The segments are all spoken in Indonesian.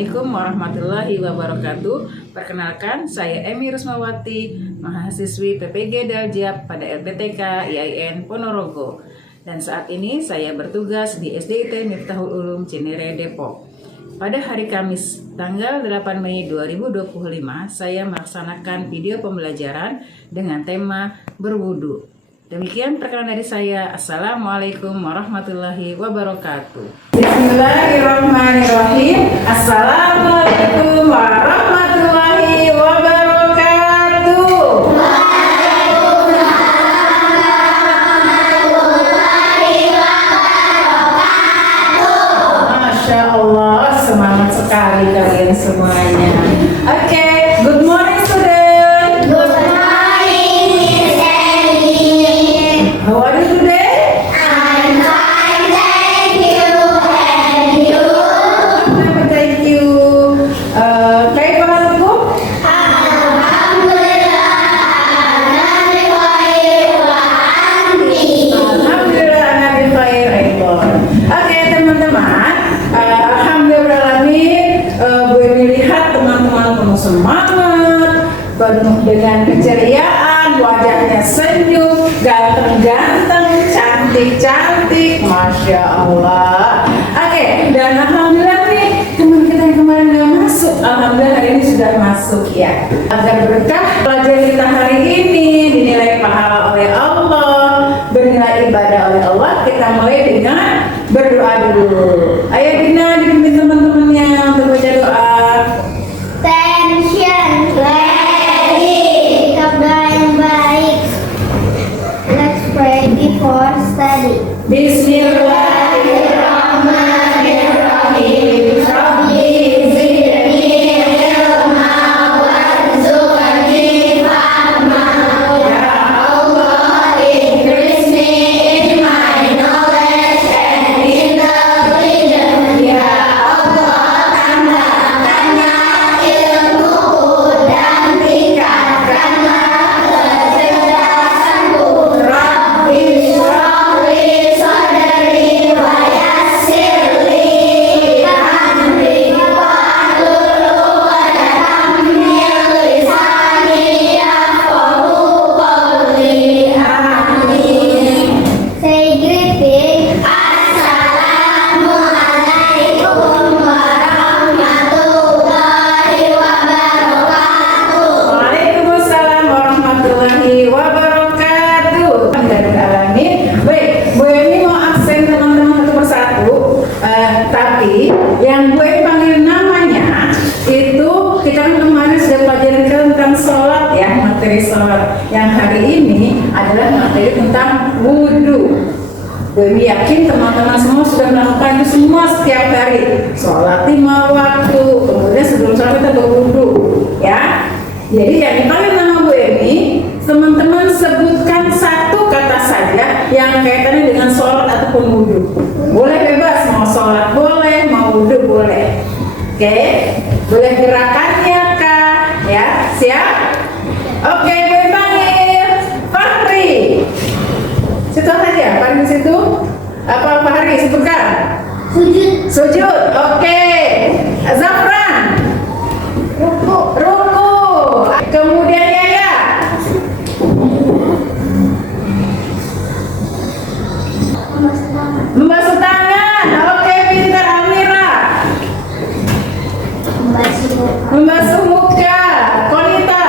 Assalamualaikum warahmatullahi wabarakatuh. Perkenalkan, saya Emi Rusmawati, mahasiswi PPG Daljab pada LPTK IAIN Ponorogo. Dan saat ini saya bertugas di SDIT Miftahul Ulum Cinere Depok. Pada hari Kamis, tanggal 8 Mei 2025, saya melaksanakan video pembelajaran dengan tema berwudu. Demikian perkenalan dari saya. Assalamualaikum warahmatullahi wabarakatuh. Bismillahirrahmanirrahim. Assalamualaikum warahmatullahi wabarakatuh. Masya Allah, semangat sekali kalian semuanya. Oke, good morning student. Good morning, Miss Ellie. How are you today? I'm fine, thank you. And you? Thank you. Kaifa halukum? Alhamdulillah, ana bi khair wa anti. Alhamdulillah ana bi khair Aiton. Oke teman-teman, alhamdulillah Bu Emi lihat teman-teman penuh semangat, penuh dengan keceriaan, wajahnya senyum, ganteng-ganteng, cantik-cantik, Masya Allah. Oke, dan alhamdulillah nih teman kita yang kemarin nggak masuk, alhamdulillah hari ini sudah masuk ya. Agar berkah pelajaran kita hari ini dinilai pahala oleh Allah, bernilai ibadah oleh Allah, kita mulai dengan berdoa dulu. Ayo Dina dipimpin teman-temannya untuk baca doa. Tension, ready. Sikap yang baik. Let's pray before study. Bismillahirrahmanirrahim. Rabbi zidni ilma warzuqni fahma. Ya Allah, increase me in my knowledge and intelligence. Ya Allah, tambahkanlah ilmuku dan tingkatkanlah kecerdasanku. Rabbi shrahli sadri wa yassirli amri wahlul 'uqdatam min lisani yafqahu qawli. Amin. Say greeting. Assalamualaikum warahmatullahi wabarakatuh. Waalaikumsalam warahmatullahi wabarakatuh. Alhamdulillahirrahmanirrahim. Baik, Bu Emi mau absen teman-teman satu persatu. Tapi yang Bu Emi panggil namanya itu kita kan kemarin sudah pelajari tentang sholat ya, materi sholat. Yang hari ini adalah materi tentang wudhu. Bu Emi yakin teman-teman semua sudah melakukan itu semua setiap hari. Sholat 5 waktu, kemudian sebelum sholat kita berwudhu, ya. Jadi yang dipanggil nama Bu Emi, teman-teman sebutkan satu kata saja yang kaitannya dengan sholat ataupun wudhu. Boleh bebas, mau sholat boleh, mau wudhu boleh. Oke, boleh gerakannya kak, ya, siap? Oke, Bu Emi panggil Fahri. Situ saja, panggil situ. Apa Fahri, sebutkan. Sujud. Sujud, oke. Zafran. Ruku. Ruku. Kemudian Yaya. Membasuh tangan. Oke, pintar Amira. Membasuh muka. Konita.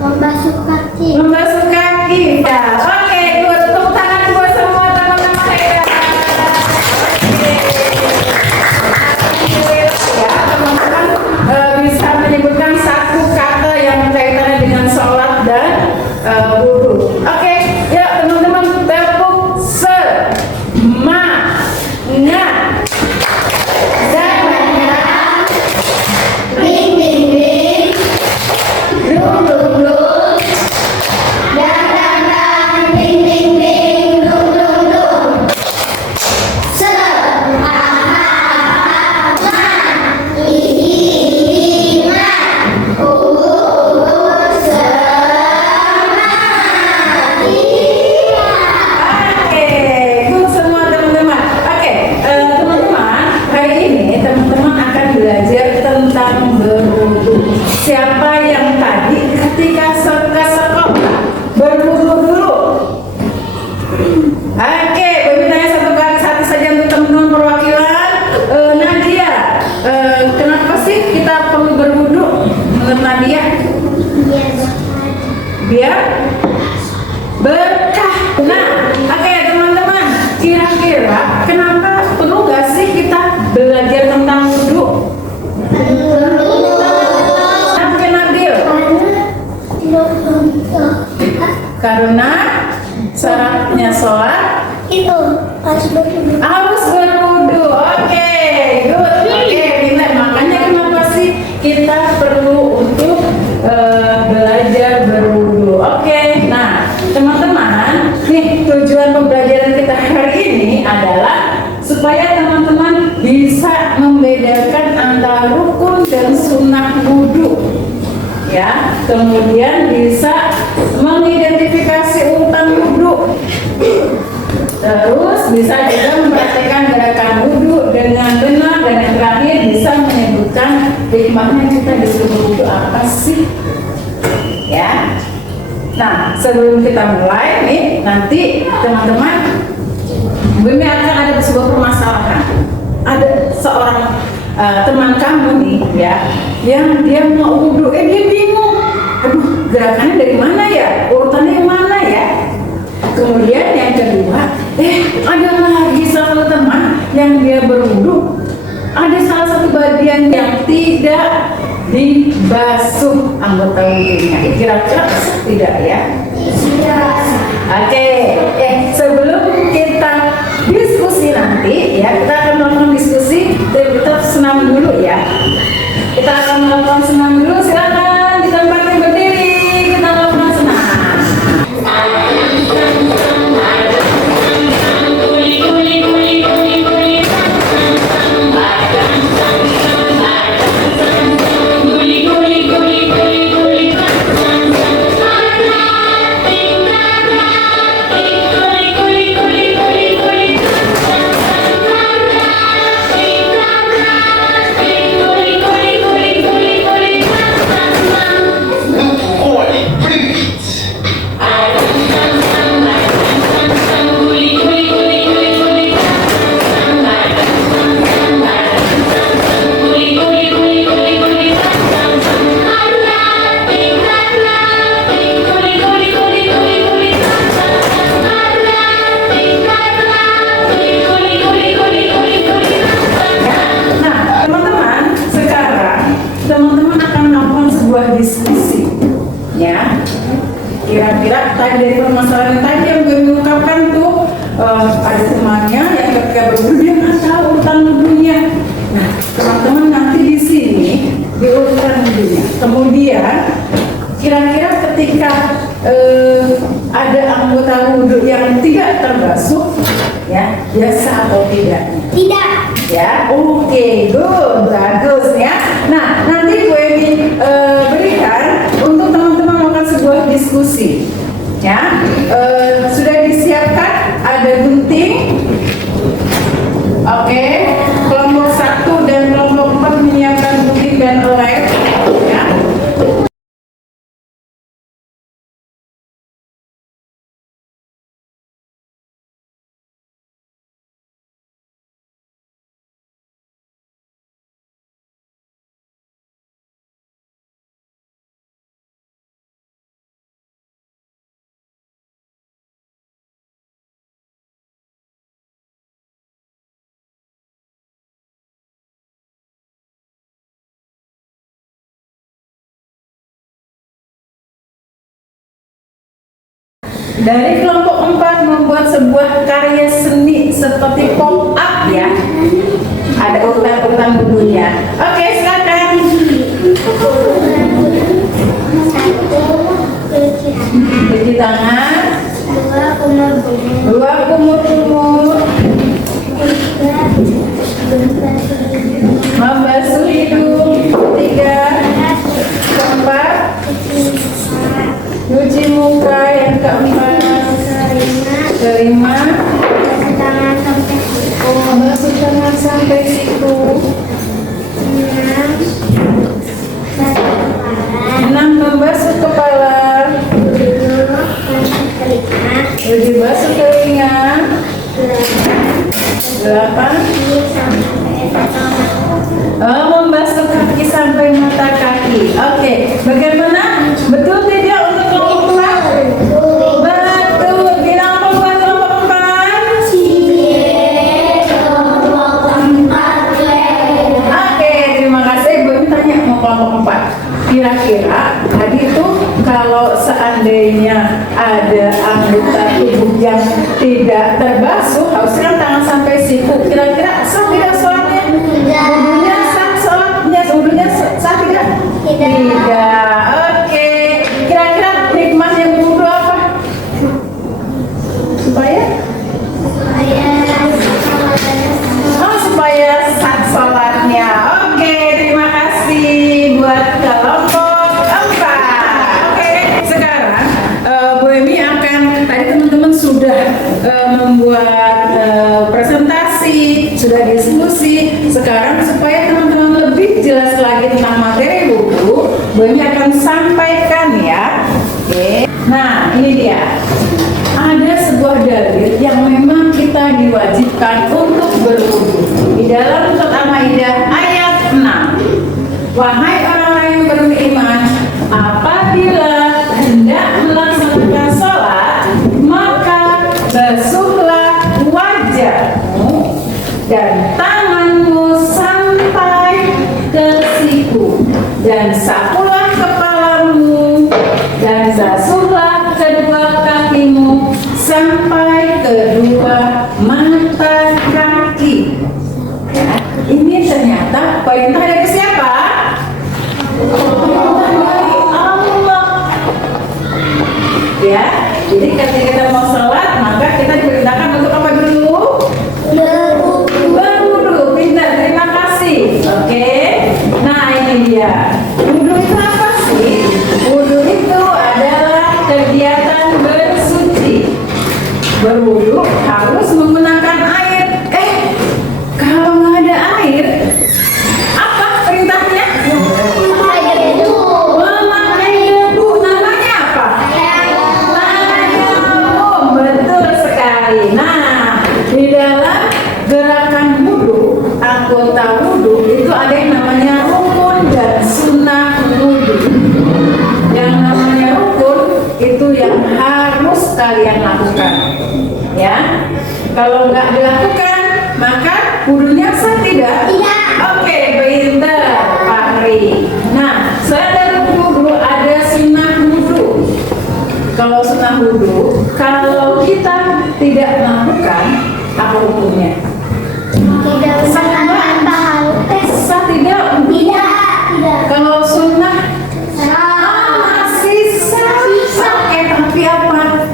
Membasuh kaki. Membasuh kaki. Ya. Oke, dua tepuk tangan buat semua teman-teman saya. Oke. Alhamdulillah ya, teman-teman bisa menyebutkan satu kata yang kaitannya dengan sholat dan wudhu. Oke, ya teman-teman tepuk se. Karena syaratnya sholat Itu harus berwudu. harus berwudu. Oke, good. Oke, pintar. Makanya kenapa sih kita perlu untuk belajar berwudu. Oke, nah teman-teman, nih tujuan pembelajaran kita hari ini adalah supaya teman-teman bisa membedakan antara rukun dan sunnah wudu. Ya, kemudian bisa mengidentifikasi urutan wudu. Terus bisa juga mempraktikkan gerakan wudu dengan benar, dan yang terakhir bisa menyebutkan hikmahnya kita disuruh wudu apa sih? Ya. Nah, sebelum kita mulai nih, nanti teman-teman, ini akan ada sebuah permasalahan. Ada seorang teman kamu nih, ya, yang dia mau wudu, dia bingung. Aduh, gerakannya dari mana ya? Urutannya yang mana ya? Kemudian yang kedua, ada lagi satu teman yang dia berwudu, ada salah satu bagian yang tidak dibasuh anggota wudunya. Kira-kira tidak ya? Oke, sebelum kita diskusi nanti ya, kita akan melakukan diskusi, kita senam dulu ya. Kita akan melakukan senam dulu, silakan di tempat yang berdiri, kita melakukan senam. Diskusi ya, kira-kira tadi dari permasalahan tadi yang gue ungkapkan tuh, ada temannya yang ketika berwudu dia nggak tahu urutan wudunya. Nah, teman-teman nanti di sini diurutkan wudunya. Kemudian kira-kira ketika ada anggota wudu yang tidak terbasuh, ya, biasa atau tidak? Tidak. Ya, oke, good, bagus ya. Nah, nanti gue berikan untuk teman-teman melakukan sebuah diskusi. Ya, sudah disiapkan, ada gunting. Oke, kelompok 1 dan kelompok 4 menyiapkan gunting dan lem. Ya. Dari kelompok 4 membuat sebuah karya seni seperti pop up ya. Ada urutan-urutan wudunya. Oke, silakan. Cuci tangan. 2 kumur-kumur. Membasuh hidung. 3. Keempat, cuci muka. Yang keempat, kelima, basuh tangan sampai siku. 6, membasuh kepala. 7, basuh telinga. 8, membasuh kaki sampai mata kaki. Oke, bagaimana? Betul tidak untuk kelompok 4? Betul. Bilang apa buat kelompok 4? Oke, terima kasih. Gue tanya mau kelompok 4. Kira-kira tadi itu kalau seandainya ada tidak terbasuh, hauskan tangan sampai siku. Kira-kira sah tidak sholatnya? Wudhunya sah sholatnya? Wudhunya sah tidak? Tidak. Oke. Kira-kira hikmahnya wudhu apa? Supaya sah sholatnya. Oke, terima kasih buat kelompok 4. Oke, sekarang Bu Emi akan, tadi teman-teman sudah membuat presentasi, sudah diskusi. Sekarang supaya teman-teman lebih jelas lagi tentang materi buku, Bu Emi akan sampaikan ya. Oke. Nah, ini dia. Ada sebuah dalil yang memang kita diwajibkan untuk berwudu. Di dalam surat Al-Maidah ayat 6. Wahai orang-orang yang beriman, apabila hendak melaksanakan sholat, maka basuhlah wajahmu dan tanganmu sampai ke siku, dan sapulah kepalamu, dan basuhlah kedua kakimu sampai kedua mata kaki. Ya, ini ternyata perintah dari siapa? Perintah dari Allah. Ya, jadi ketika kita mau sholat, maka kita diperintahkan untuk apa dulu? Berwudu. Pintar, terima kasih. Oke. Nah, ini dia. Wudu itu apa sih? Wudu itu adalah kegiatan bersuci. Berwudu harus menggunakan air. Kalau nggak ada air, apa perintahnya? Memakai debu. Namanya apa? Tayamum. Betul sekali. Nah, di dalam gerakan wudu, anggota wudu itu ada yang namanya rukun dan sunnah wudu. Yang namanya rukun itu yang harus kalian lakukan. Ya, kalau nggak dilakukan, maka wudunya sah tidak? Tidak. Oke, pintar, Fahri. Nah, selain dari wudu ada sunnah wudu. Kalau sunnah wudu, kalau kita tidak melakukan, apa hukumnya? Sah tidak? Kalau sunnah masih sah. Oke, tapi apa?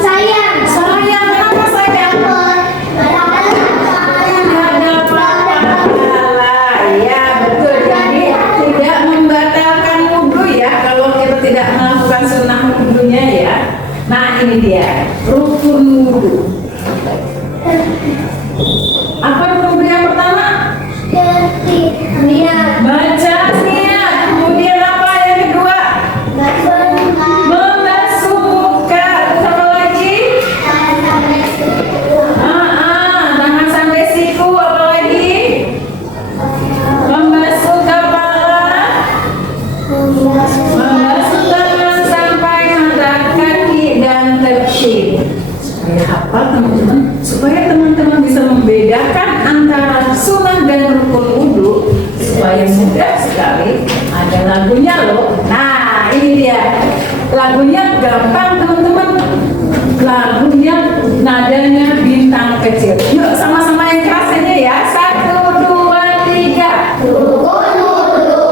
Sayang, kenapa sayang? Ada pahala. Ya, betul. Jadi tidak membatalkan wudhu ya kalau kita tidak melakukan sunnah wudhunya ya. Nah, ini dia rukun wudhu. Apa rukun yang pertama? Baca niat. Kemudian apa yang kedua? Membasuh muka. Apa lagi? Tangan sampai siku. Apa lagi? Membasuh kepala. Membasuh tangan sampai mata kaki dan tercium. Supaya apa teman-teman? Supaya teman-teman bisa membedakan antara sunnah dan rukun wudhu. Supaya mudah sekali. Ada lagunya loh. Nah, ini dia. Lagunya gampang teman-teman. Lagunya nadanya bintang kecil. Yuk sama-sama yang keras aja ya. 1, 2, 3. Rukun wudu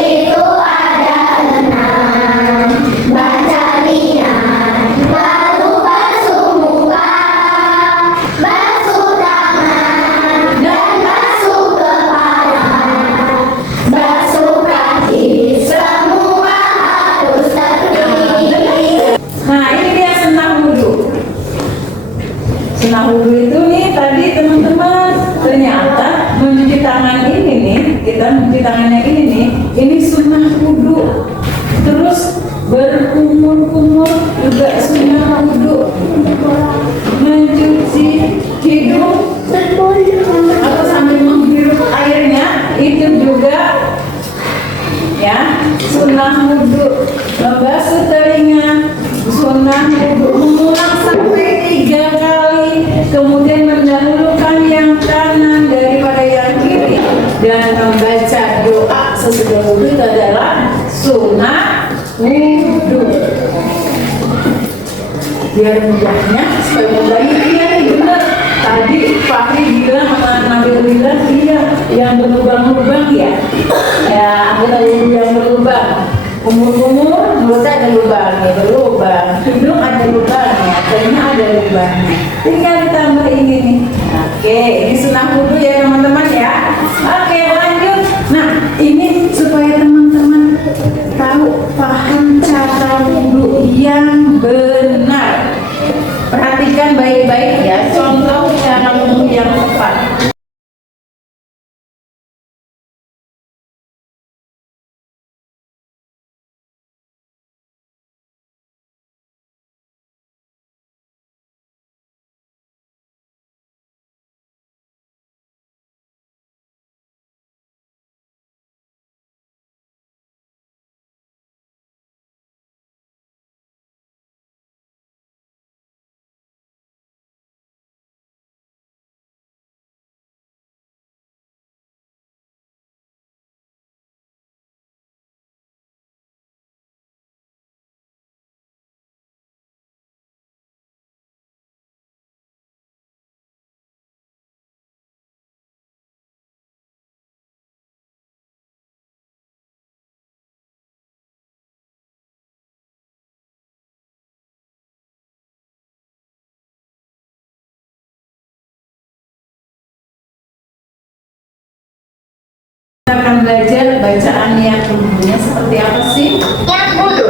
itu ada 6. Baca niat, lalu basuh muka, basuh tangan, dan basuh kepala, basuh kaki, semua harus terpilih. Nah, ini dia sunnah wudhu. Sunnah wudhu itu nih tadi teman-teman, ternyata mencuci tangan ini nih, kita mencuci tangannya ini nih, ini sunnah wudhu. Terus berkumur-kumur juga sunnah wudhu. Mencuci hidung atau sambil menghirup airnya itu juga ya sunnah wudhu. Membasuh telinga sunnah wudhu, mengulang sampai 3 kali, kemudian mendahulukan yang kanan daripada yang kiri, dan membaca doa sesudah wudhu itu adalah sunnah wudhu. semuanya supaya membaik. Iya nih benar. Tadi Fahri bilang sama Nabil bilang iya yang berlubang-lubang ya. Ya anggota tubuh yang berlubang. Umur-umur mulutnya ada lubangnya, berlubang. Hidung ada lubangnya, telinga ada lubangnya. Tinggal ditambah ini nih. Oke, ini sunah wudu ya teman-teman ya. Oke, lanjut. Nah, ini supaya teman-teman tahu paham cara wudu yang benar. Perhatikan baik-baik ya, contoh cara wudu yang tepat. Kita akan belajar bacaan niat wudunya seperti apa sih? Yang wudu.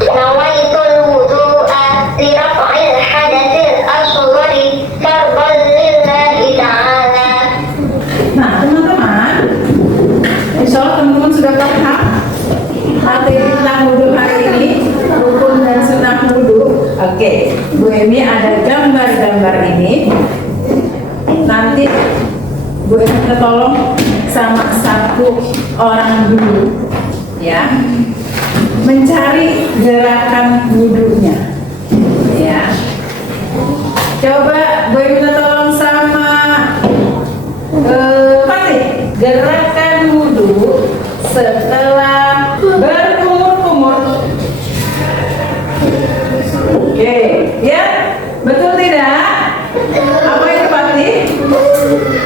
Nawaitul wudu'a liraf'il hadatsil asghari fardhan lillahi ta'ala. Nah, teman-teman, insya Allah teman-teman sudah paham materi tentang wudu hari ini, rukun dan sunnah wudu. Oke, Bu Emi ada gambar-gambar ini. Nanti Bu Emi minta tolong sama satu orang dulu, ya, mencari gerakan wudunya, ya. Coba Bu Emi minta tolong sama Fatih, gerakan wudu setelah berkumur-kumur. Oke, ya, betul tidak? Apa itu Fatih?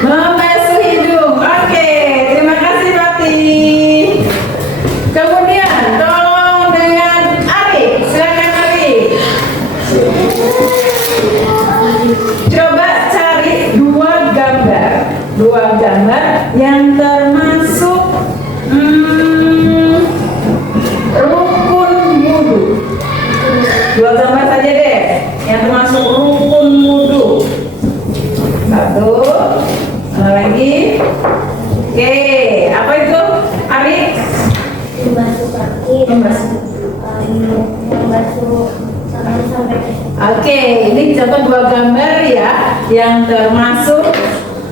Membasuh hidung. Oke, terima kasih Fatih. Kemudian tolong dengan Ari, silakan Ari. Coba cari dua gambar yang termasuk rukun wudu. Dua gambar saja deh yang termasuk rukun wudu. Satu, lagi. Oke, apa itu Ari? Membasuh kaki, Membasuh. membasuh sampai Oke, ini contoh dua gambar ya yang termasuk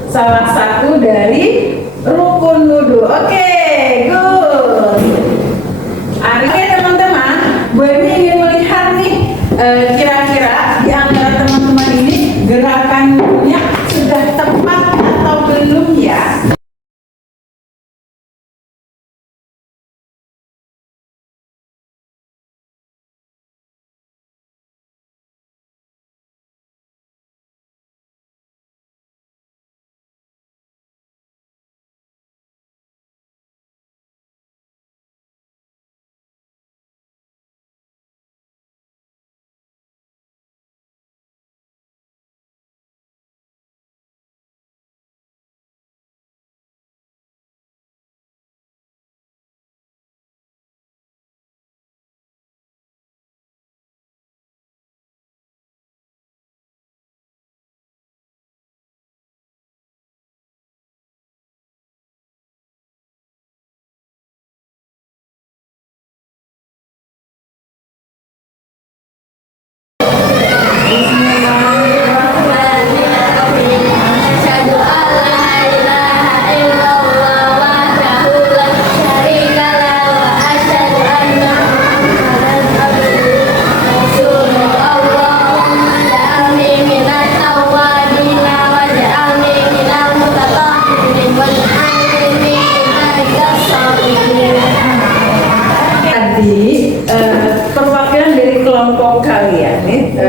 salah satu dari rukun wudu. Oke, good. Oke teman-teman, Bu Emi ingin melihat nih kira-kira di antara teman-teman ini gerakan wudunya sudah tepat atau belum ya?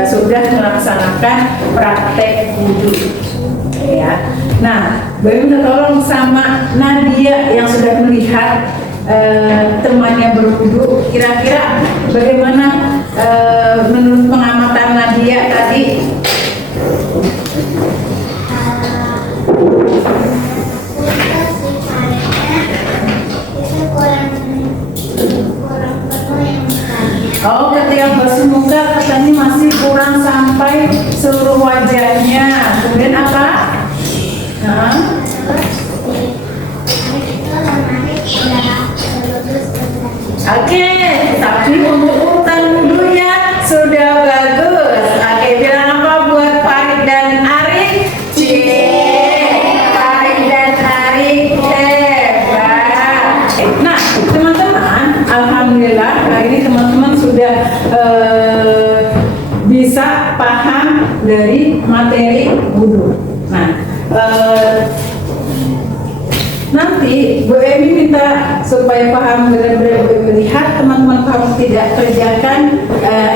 sudah melaksanakan praktek wudhu. Ya. Nah, Bayu minta tolong sama Nadia yang sudah melihat temannya berwudhu. Kira-kira bagaimana menurut pengamatan Nadia tadi? Oh, ketika basuh muka katanya masih kurang sampai seluruh wajahnya. Kemudian apa? Nah. Oke, tapi untuk urutan wudhunya sudah bagus. Oke, bilang apa buat Farid dan Arik? C. Farid dan Arik hebat. Nah, teman-teman, alhamdulillah hari ini teman-teman sudah bisa paham dari materi wudhu. Nah, nanti Bu Emi minta supaya paham benar-benar Bu Emi lihat teman-teman paham tidak kerjakan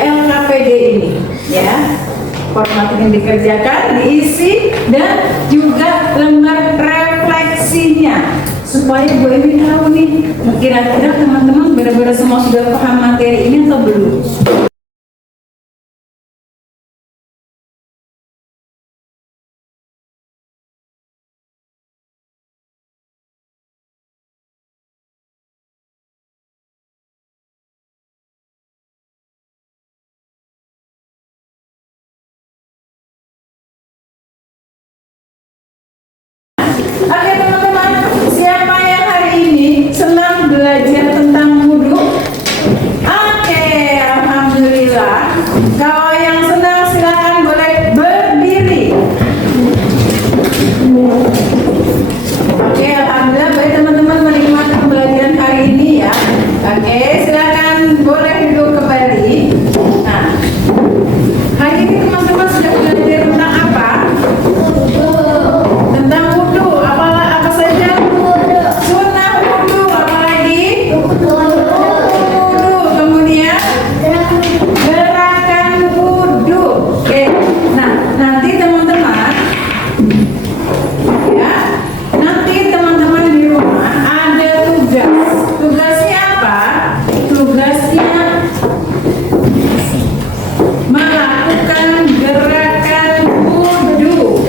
LKPD ini, ya. Format ini dikerjakan, diisi dan juga lembar refleksinya supaya Bu Emi tahu nih kira-kira teman-teman benar-benar semua sudah paham materi ini atau belum. Oke teman-teman, siapa yang hari ini senang belajar tentang wudhu? Oke, alhamdulillah. Kalau yang senang silakan boleh berdiri. Oke, alhamdulillah baik teman-teman menikmati pembelajaran hari ini ya. Oke, silakan boleh duduk kembali. Nah, hari ini teman-teman sudah belajar tentang apa? Tentang wudhu. Apa saja? Sunnah wudhu. Apa lagi? Wudhu. Kemudian gerakan wudhu. Oke. Nah, nanti teman-teman ya, nanti teman-teman di rumah ada tugas. Tugasnya apa? Tugasnya melakukan gerakan wudhu.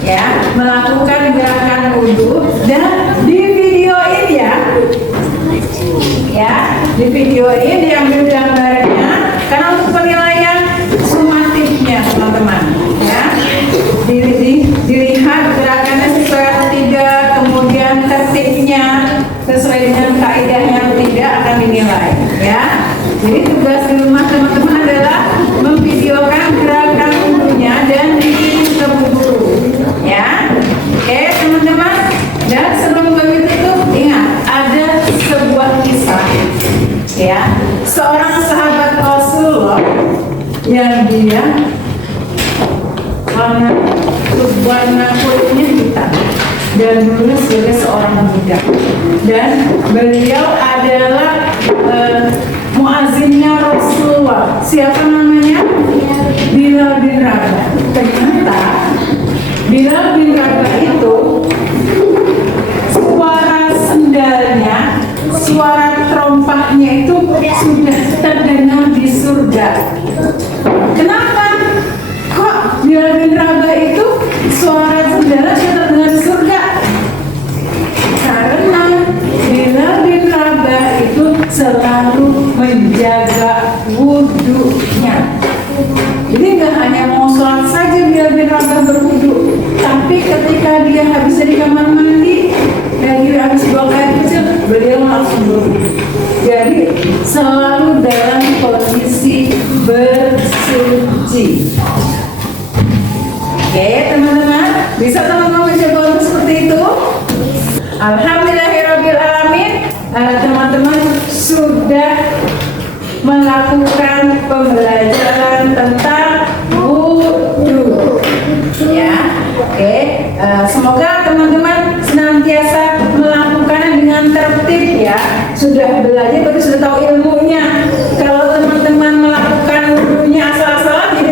Ya, melakukan gerakan wudhu dan di videoin ya. Ya, di videoin diambil gambarnya karena untuk penilaian sumatifnya teman-teman. Ya, dilihat gerakannya sesuai atau tidak, kemudian tertibnya sesuai dengan kaidahnya atau tidak akan dinilai. Ya, jadi tugas di rumah teman-teman adalah memvideokan gerakan wudhunya dan dikirim ke bu guru. Ya, oke teman-teman. Dan sebelum kami tutup, ingat ada sebuah kisah. Ya, seorang sahabat Rasulullah yang dia warna kulitnya hitam dan dulu sebagai seorang budak, dan beliau adalah muazzinnya Rasulullah. Siapa namanya? Bilal bin Rabah. Ternyata Bilal bin Rabah itu suara sendalnya, suara terompahnya itu sudah terdengar di surga. Kenapa? Kok Bilal bin Rabah itu suara sendalnya sudah terdengar di surga? Karena Bilal bin Rabah itu selalu menjaga wudhunya. Jadi nggak hanya mau sholat saja Bilal bin Rabah berwudhu, tapi ketika dia habis dari kamar mandi, dia habis buang air kecil, beliau langsung berwudhu. Jadi selalu dalam kondisi bersuci. Oke teman-teman, bisa teman-teman mencoba untuk seperti itu? Alhamdulillahirabbil alamin. Teman-teman sudah melakukan pembelajaran tentang wudhu. Ya, oke. Semoga teman-teman senantiasa melakukannya dengan tertib ya. Sudah belajar, tapi sudah tahu ilmunya. Kalau teman-teman melakukan wudhunya asal-asalan, jadi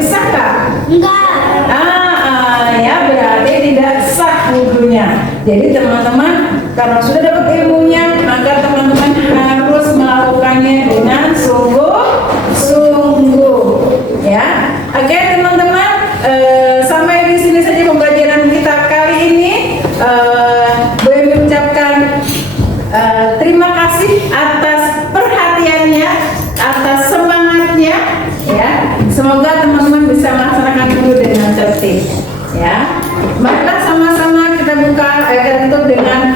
Jadi teman-teman, karena sudah dapat ilmunya, maka teman-teman harus melakukannya dengan sungguh-sungguh, ya. Oke teman-teman, sampai di sini saja pembelajaran kita kali ini. Bu Emi ucapkan terima kasih atas perhatiannya, atas semangatnya, ya. Semoga teman-teman bisa melaksanakan dulu dengan tertib, ya. Marilah sama-sama kita tutup dengan